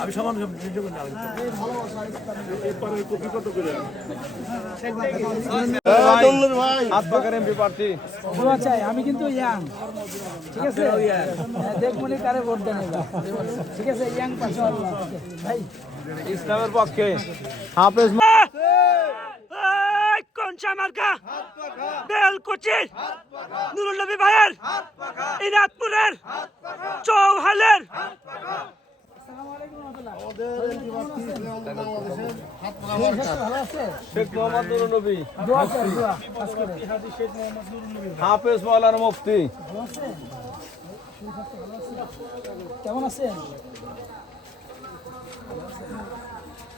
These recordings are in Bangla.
আমি সমান আমি কিন্তু ইয়াং ঠিক আছে? হ্যাঁ, দেখবনি কারে ভোট দেন ঠিক আছে ইয়াং পাশে ভাই। ইসলামের পক্ষে হাফেজ কনসা মার্কা বেলকুচির নুরুল নবী ভাইয়ের ইনাদপুরের চৌহালের। হাফেজ মাওলানা মুফতি। কেমন আছেন?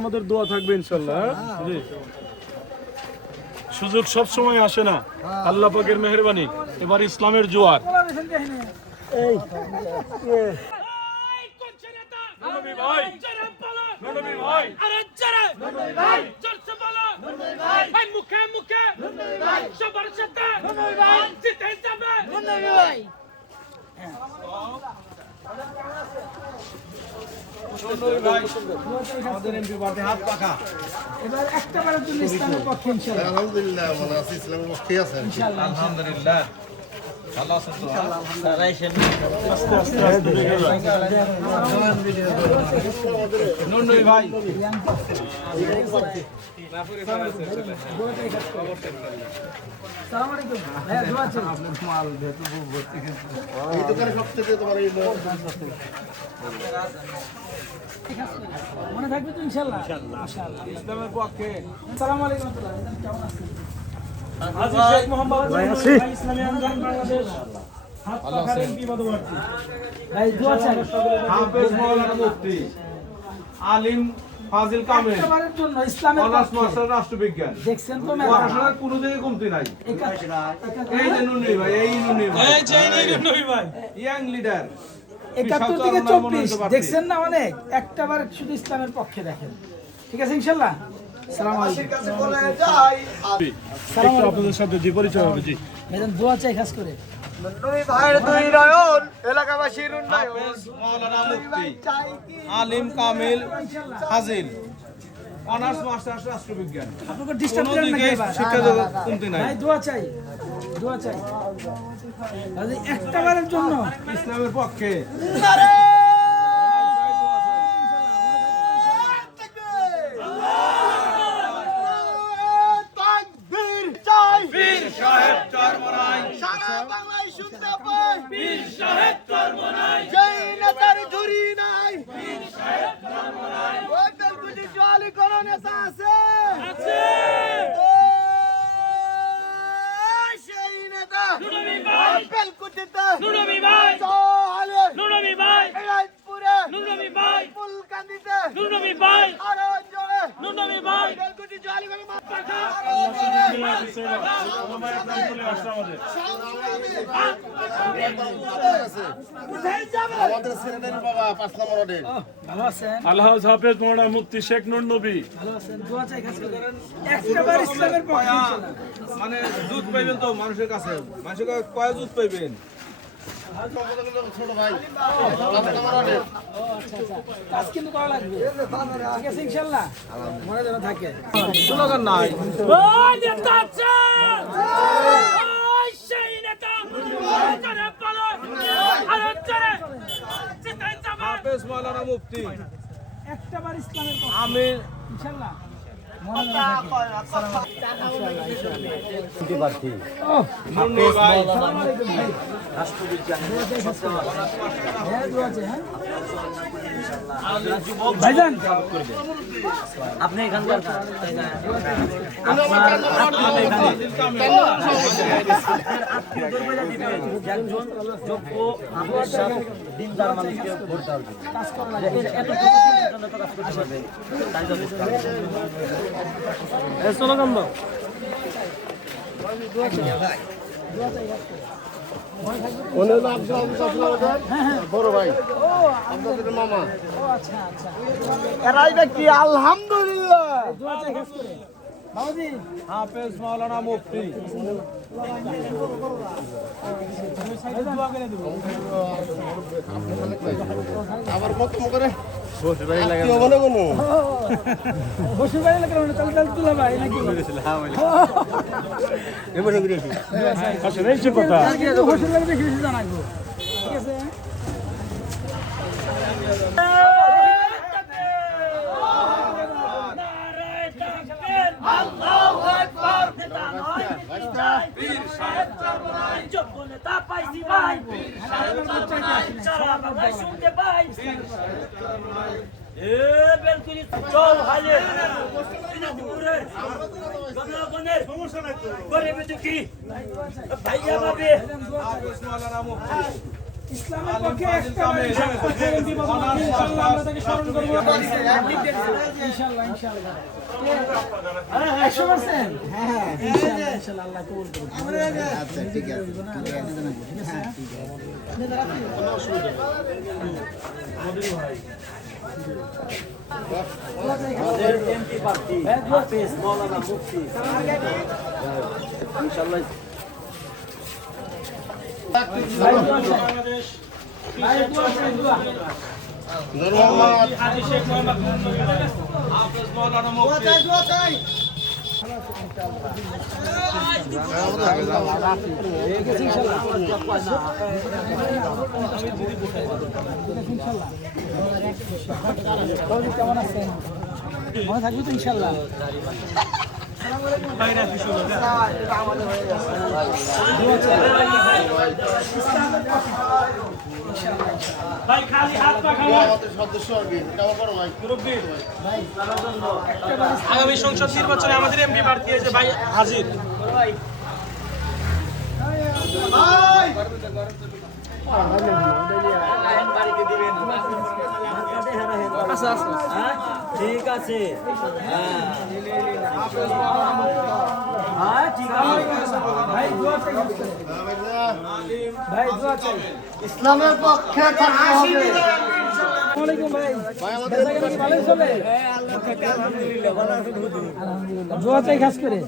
আমাদের দোয়া থাকবে ইনশাল্লাহ? সুযোগ সব সময় আসে না। আল্লাহ পাকের মেহরবানি এবার ইসলামের জোয়ার। ভাই। ভাই মুখে মুখে। সবার সাথে। জিতে যাবে। আলহামদুলিল্লাহ। সালাম মনে থাকবে তো ইনশাল্লাহ। ইসলামের পক্ষে। আসসালামু আলাইকুম। কেমন আছেন? আলিম ফাজিল কামেল। জন্য ইসলামের অনার্স মাস্টার রাষ্ট্রবিজ্ঞান। দেখছেন তো পড়াশোনার কোনো দিকে কমতি নাই। এই যে নুনি ভাই এই নুনি ভাই। নবী ভাই। Young leader. একাত্তর থেকে চব্বিশ। দেখছেন না অনেক? একটা বার শুধু ইসলামের পক্ষে দেখেন। ঠিক আছে ইনশাল্লাহ? সালাম আলাইকুম। সালাম একটু আপনাদের সাথে জি পরিচয় হবে জি। ভাইজান দোয়া চাই খাস করে। হাফেজ মাওলানা মুফতি আলিম কামিল অনার্স মাস্টার্স রাষ্ট্রবিজ্ঞান। আপনাকে ডিস্টার্ব করেন নাকি এবার? শিক্ষা জগৎ কমতি নাই। ভাই দোয়া চাই। দোয়া চাই। একটা বারের জন্য। ইসলামের পক্ষে। চাচা আল্লাহ হাফেজ শেখ নুর নবী। মানে দুধ পাইবেন তো মানুষের কাছে মানুষের কাছে কয় দুধ পাইবেন? হাফেজ মাওলানা মুফতি। একটা বার ইসলামের পক্ষে ইনশাল্লাহ। আপনি এখানকার দিনদার মানুষকে ভোট দেওয়ার জন্য। এত জন্য কাজ করতে পারবে। তাই যথেষ্ট। ভাই। আপনাদের মামা। ও আচ্ছা আচ্ছা। আলহামদুলিল্লাহ। হাফেজ মাওলানা মুফতি আবার কত করে মনে কোনো লাগে মানে তাহলে তাহলে তুলা ভাই নাকি আছে হালে জনগণের গরিবে দুঃখী ভাইয়া মুফতি ইসলামের পক্ষে একটা বাড়ি সাক্ষাৎ দিব বাবা ইনশাআল্লাহ আমরা তাকে স্মরণ করব। ইনশাআল্লাহ ইনশাআল্লাহ। হ্যাঁ 100% হ্যাঁ ইনশাআল্লাহ ইনশাআল্লাহ আল্লাহ কবুল করুন আচ্ছা ঠিক আছে। আমাদের এমপি প্রার্থী হাফেজ মাওলানা মুফতি। ইনশাআল্লাহ ভাই দোয়া চাই দোয়া নূর মোহাম্মদ হাফেজ মাওলানা মুফতি ঠিক আছে ইনশাআল্লাহ ইনশাআল্লাহ কেমন মনে ইনশাআল্লাহ ভাই খালি হাত পা আগামী সংসদ নির্বাচনে আমাদের এমপি প্রার্থী হয়েছে ভাই হাজির। হ্যাঁ? ঠিক আছে। হ্যাঁ। হ্যাঁ ঠিক আছে। ভাই দোয়া চাই। ভাই দোয়া চাই। ইসলামের পক্ষে থাকতে হবে। আসসালামু আলাইকুম ভাই। ভাই আমাদের কি ভালোই চলে? আলহামদুলিল্লাহ দোয়া চাই খাস করে?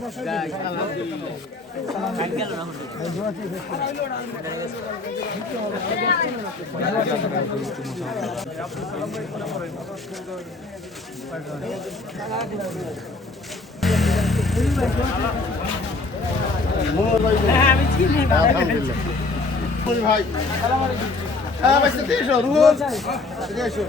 মুন্নুর ভাই। ভাই হ্যাঁ ভাই সাথে এসো রুহুল এদিকে এসো